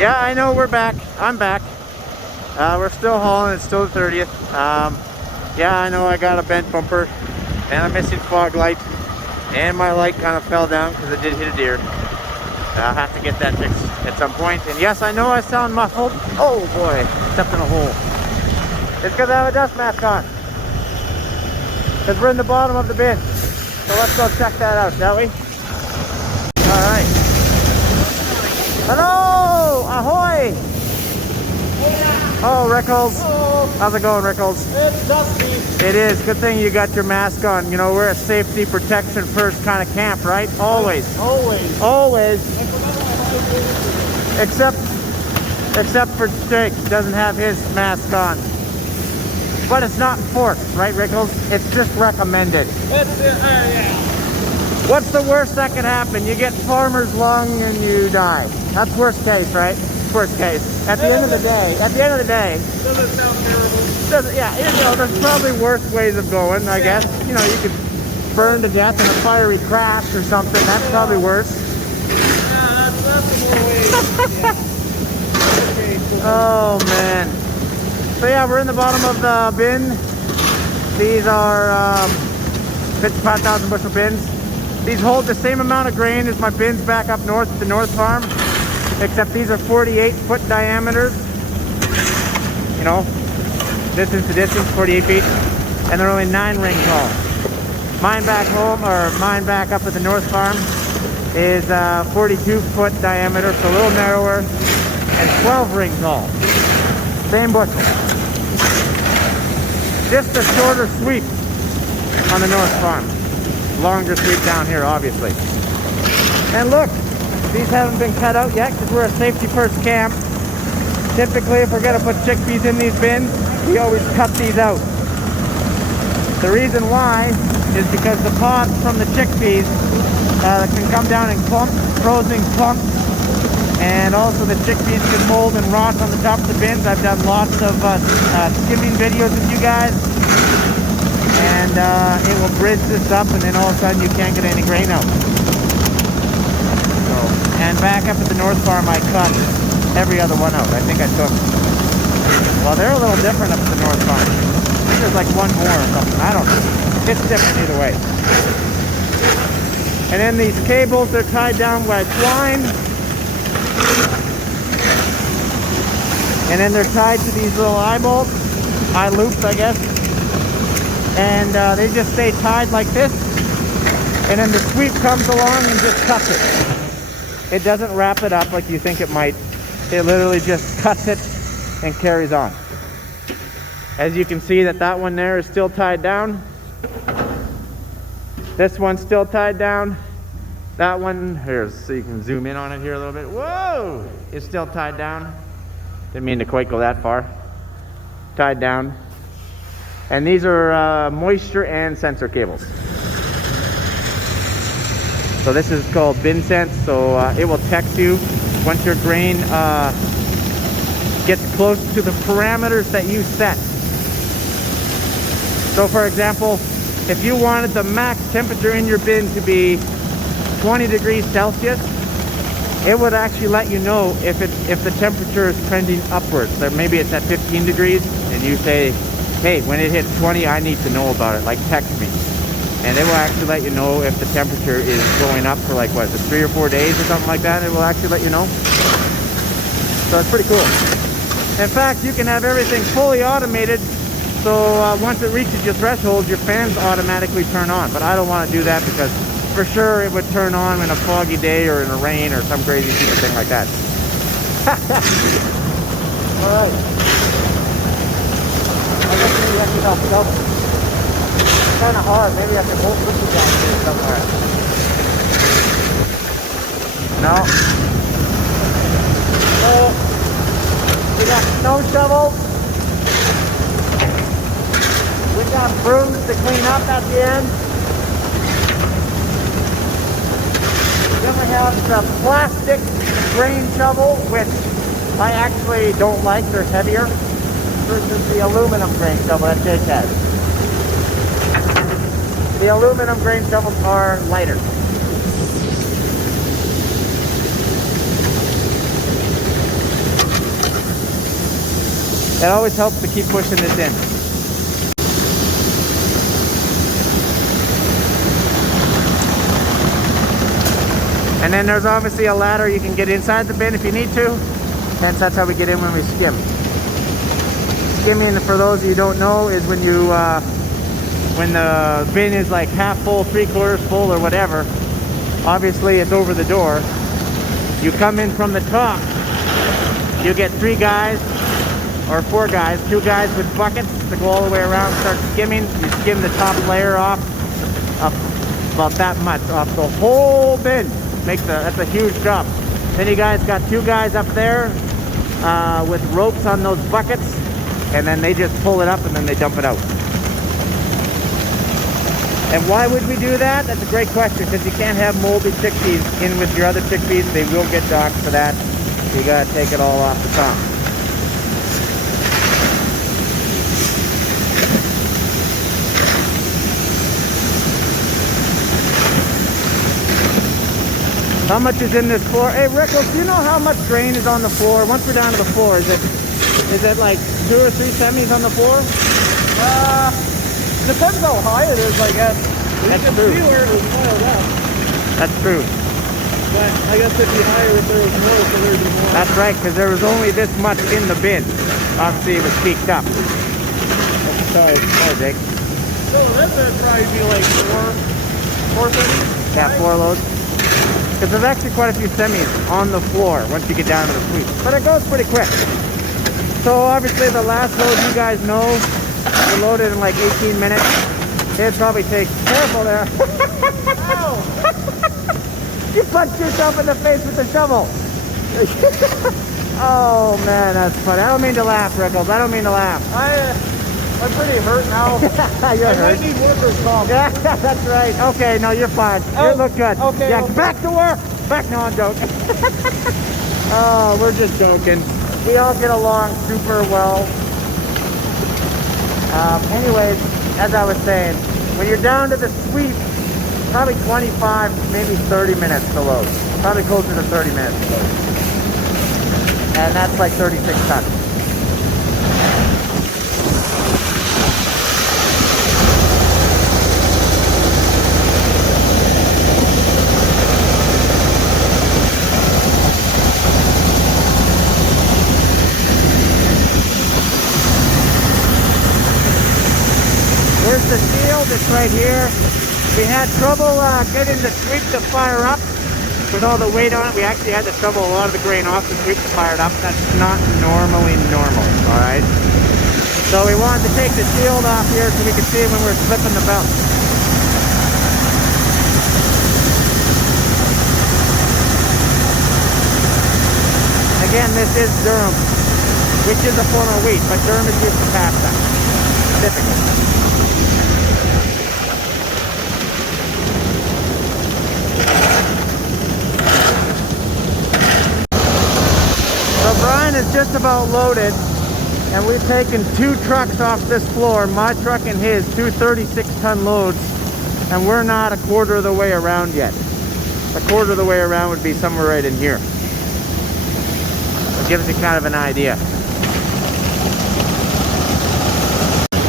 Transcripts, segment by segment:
Yeah, I know we're back. I'm back. We're still hauling. It's still the 30th. Yeah, I know I got a bent bumper and a missing fog light, and my light kind of fell down because it did hit a deer. I'll have to get that fixed at some point. And yes, I know I sound muffled. Oh boy, stepped in a hole. It's because I have a dust mask on. Because we're in the bottom of the bin. So let's go check that out, shall we? Alright. Hello! Ahoy! Oh, Rickles. Hello. How's it going, Rickles? It's dusty. It is. Good thing you got your mask on. You know, we're a safety protection first kind of camp, right? Always. Always. Always. Except for Jake, doesn't have his mask on. But it's not enforced, right, Rickles? It's just recommended. Yeah. What's the worst that could happen? You get farmer's lung and you die. That's worst case, right? Worst case. At the end of the day. Doesn't sound terrible. Yeah, you know, there's probably worse ways of going, I guess. You know, you could burn to death in a fiery crash or something. That's probably worse. Yeah, that's more ways. Yeah. Okay, cool. Oh, man. So yeah, we're in the bottom of the bin. These are 55,000 bushel bins. These hold the same amount of grain as my bins back up north at the North Farm, except these are 48-foot diameters. You know, distance to distance, 48 feet, and they're only 9 ring tall. Mine back home, or mine back up at the North Farm, is 42-foot diameter, so a little narrower, and 12 ring tall. Same bushel. Just a shorter sweep on the North Farm. Longer sweep down here, obviously. And look, these haven't been cut out yet because we're a safety first camp. Typically, if we're going to put chickpeas in these bins, we always cut these out. The reason why is because the pods from the chickpeas can come down in clumps, frozen clumps, and also the chickpeas can mold and rot on the top of the bins. I've done lots of skimming videos with you guys, and it will bridge this up, and then all of a sudden you can't get any grain out. So, and back up at the North Farm, I cut every other one out. I think I took, well, they're a little different up at the North Farm. I think there's like one more or something. I don't know. It's different either way. And then these cables are tied down by twine. And then they're tied to these little eye bolts, eye loops, I guess. And they just stay tied like this. And then the sweep comes along and just cuts it. It doesn't wrap it up like you think it might. It literally just cuts it and carries on. As you can see that one there is still tied down. This one's still tied down. That one, here, so you can zoom in on it here a little bit. Whoa! It's still tied down. Didn't mean to quite go that far. Tied down. And these are moisture and sensor cables. So this is called bin sense. So it will text you once your grain gets close to the parameters that you set. So for example, if you wanted the max temperature in your bin to be 20 degrees Celsius, it would actually let you know if the temperature is trending upwards. So maybe it's at 15 degrees and you say, hey, when it hits 20, I need to know about it, like text me. And it will actually let you know if the temperature is going up for like, what is it, 3 or 4 days or something like that. It will actually let you know. So it's pretty cool. In fact, you can have everything fully automated. So once it reaches your threshold, your fans automatically turn on. But I don't want to do that because for sure it would turn on in a foggy day or in a rain or some crazy stupid thing like that. Alright. I guess maybe I can help double. It's kind of hard. Maybe I can hold cookies down here somewhere. No. So, we got snow shovels. We got brooms to clean up at the end. Then we have the plastic grain shovel, which I actually don't like. They're heavier versus the aluminum grain shovel that Jake has. The aluminum grain shovels are lighter. It always helps to keep pushing this in. And then there's obviously a ladder you can get inside the bin if you need to. Hence, that's how we get in when we skim. Skimming, for those of you who don't know, is when you when the bin is like half full, 3/4 full, or whatever. Obviously, it's over the door. You come in from the top. You get 3 guys or 4 guys, 2 guys with buckets to go all the way around, start skimming. You skim the top layer off about that much off the whole bin. That's a huge job. Then you guys got 2 guys up there with ropes on those buckets, and then they just pull it up and then they dump it out. And why would we do that? That's a great question, because you can't have moldy chickpeas in with your other chickpeas. They will get docked for that. You gotta take it all off the top. How much is in this floor? Hey, Rickles, do you know how much grain is on the floor? Once we're down to the floor, is it like 2 or 3 semis on the floor? Depends how high it is, I guess. That's you can true. see where it was piled up. That's true. But I guess it'd be higher if there was more, so there'd be more. That's right, because there was only this much in the bin. Obviously, it was peaked up. Sorry, Jake. So this would probably be like 4 semis. Yeah, 4 loads. Because there's actually quite a few semis on the floor once you get down to the sweep. But it goes pretty quick. So obviously the last load, you guys know, we loaded in like 18 minutes. It probably takes, careful there. Ow! You punched yourself in the face with the shovel. Oh man, that's funny. I don't mean to laugh, Rickles. I don't mean to laugh. I'm pretty hurt now. You're I hurt. might need workers' comp. Yeah, that's right. Okay, no, you're fine. Oh, you look good. okay, Yeah, okay. back to work. Back. No, I'm joking. Oh, we're just joking. We all get along super well. Anyways, as I was saying, when you're down to the sweep, probably 25, maybe 30 minutes to load. Probably closer to 30 minutes to load. And that's like 36 tons. Here's the shield, it's right here. We had trouble getting the sweep to fire up with all the weight on it. We actually had to shovel a lot of the grain off the sweep to fire it up. That's not normally normal, alright? So we wanted to take the shield off here so we could see it when we're slipping the belt. Again, this is durum, which is a form of wheat, but durum is used to pasta, typically. So Brian is just about loaded, and we've taken 2 trucks off this floor, my truck and his, 2 36-ton loads, and we're not a quarter of the way around yet. A quarter of the way around would be somewhere right in here. It gives you kind of an idea.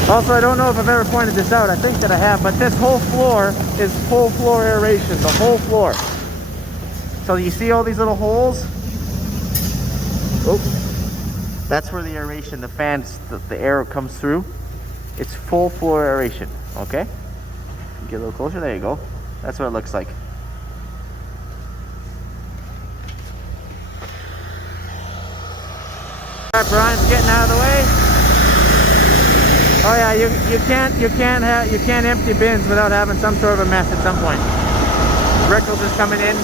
Also, I don't know if I've ever pointed this out, I think that I have, but this whole floor is full floor aeration, the whole floor. So you see all these little holes? Oh, that's where the aeration, the fans, the air comes through. It's full floor aeration, okay? Get a little closer, there you go. That's what it looks like. All right, Brian's getting out of the way. Oh yeah, you can't empty bins without having some sort of a mess at some point. Rickles is coming in.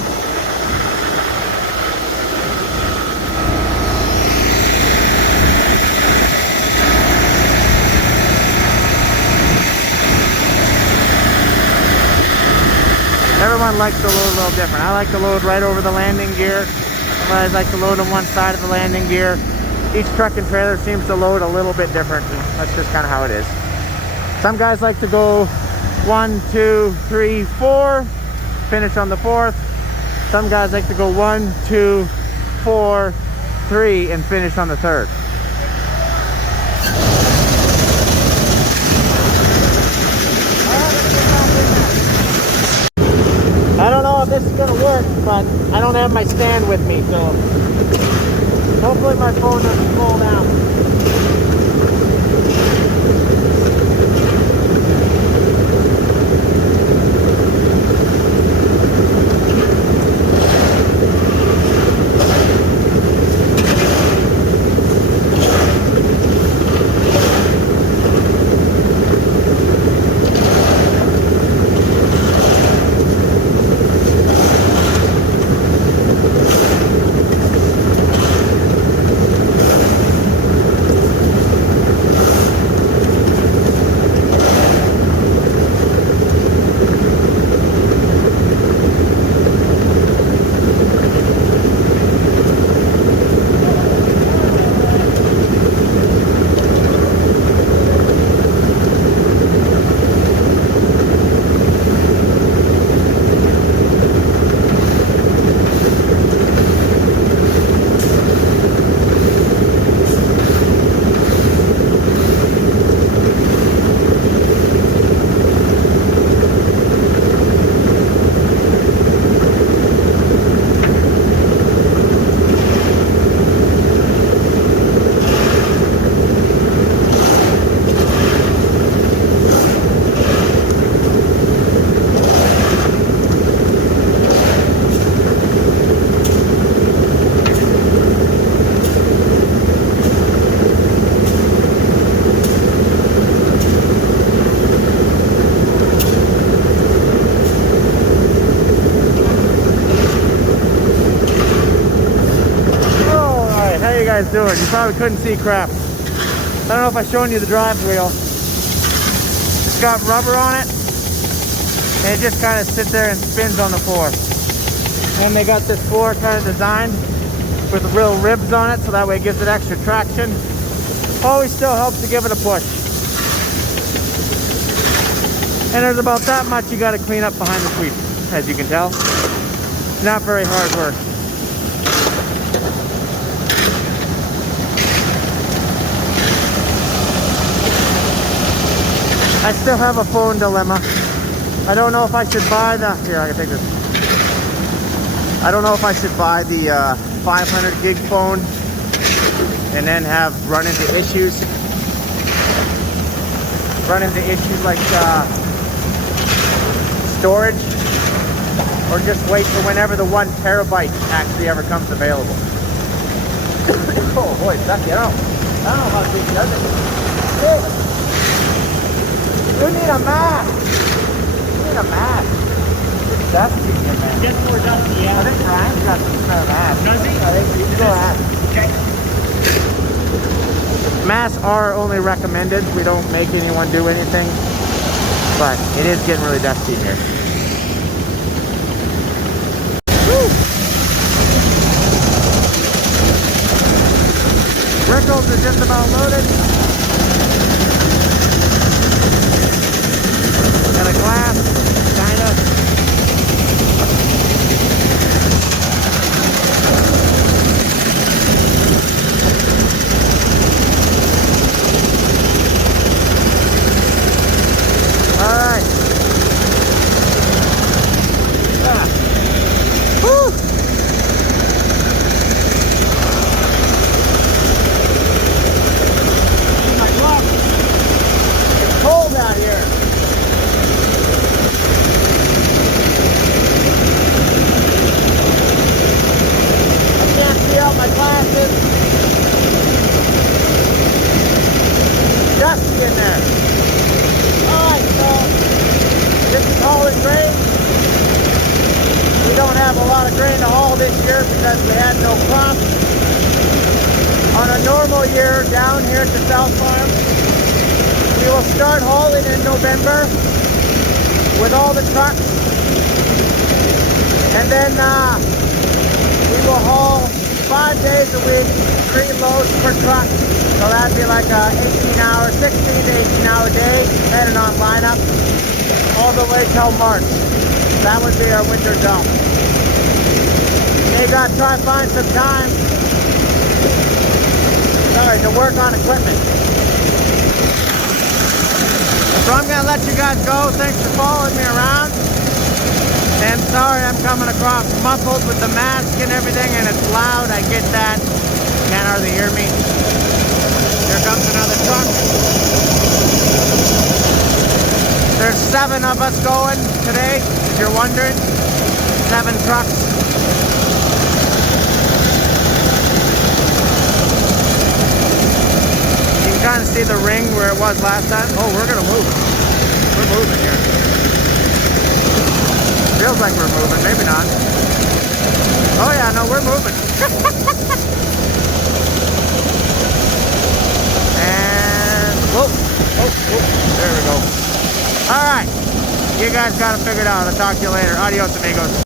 Everyone likes to load a little different. I like to load right over the landing gear. Some guys like to load on one side of the landing gear. Each truck and trailer seems to load a little bit different. That's just kind of how it is. Some guys like to go 1, 2, 3, 4, finish on the 4th. Some guys like to go 1, 2, 4, 3, and finish on the 3rd. I don't know if this is gonna work, but I don't have my stand with me, so hopefully my phone doesn't fall down. Doing. You probably couldn't see crap. I don't know if I've shown you the drive wheel. It's got rubber on it, and it just kind of sits there and spins on the floor. And they got this floor kind of designed with real ribs on it, so that way it gives it extra traction. Always still helps to give it a push. And there's about that much you got to clean up behind the sweep, as you can tell. Not very hard work. I still have a phone dilemma. I don't know if I should buy the... Here, I can take this. I don't know if I should buy the 500 gig phone and then run into issues. Run into issues like storage, or just wait for whenever the 1 terabyte actually ever comes available. Oh boy, Becky, I don't know how big does it. Hey. You need a mask. You need a mask. It's dusty in here, man. Gets more dusty, yeah. I think Ryan's got some kind of mask. Does he? I think he's go ahead. Okay. Masks are only recommended. We don't make anyone do anything. But it is getting really dusty in here. Woo! Rickles are just about loaded. And a glass, kind of. All right. Woo! My glove. It's cold out here. Out my glasses. Dusty in there. Alright, so this is hauling grain. We don't have a lot of grain to haul this year because we had no crop. On a normal year down here at the South Farm, we will start hauling in November with all the trucks. And then we will haul 5 days a week, 3 loads per truck. So that'd be like a 16 to 18 hour day, depending on lineup, all the way till March. That would be our winter dump. You gotta try to find some time, to work on equipment. So I'm gonna let you guys go. Thanks for following me around. And sorry, I'm coming across muffled with the mask and everything, and it's loud. I get that. Can't hardly hear me. Here comes another truck. There's 7 of us going today, if you're wondering. 7 trucks. You can kind of see the ring where it was last time. Oh, we're gonna move. We're moving here. Feels like we're moving, maybe not. Oh yeah, no, we're moving. And, whoa, there we go. All right, you guys got it figured out. I'll talk to you later. Adios, amigos.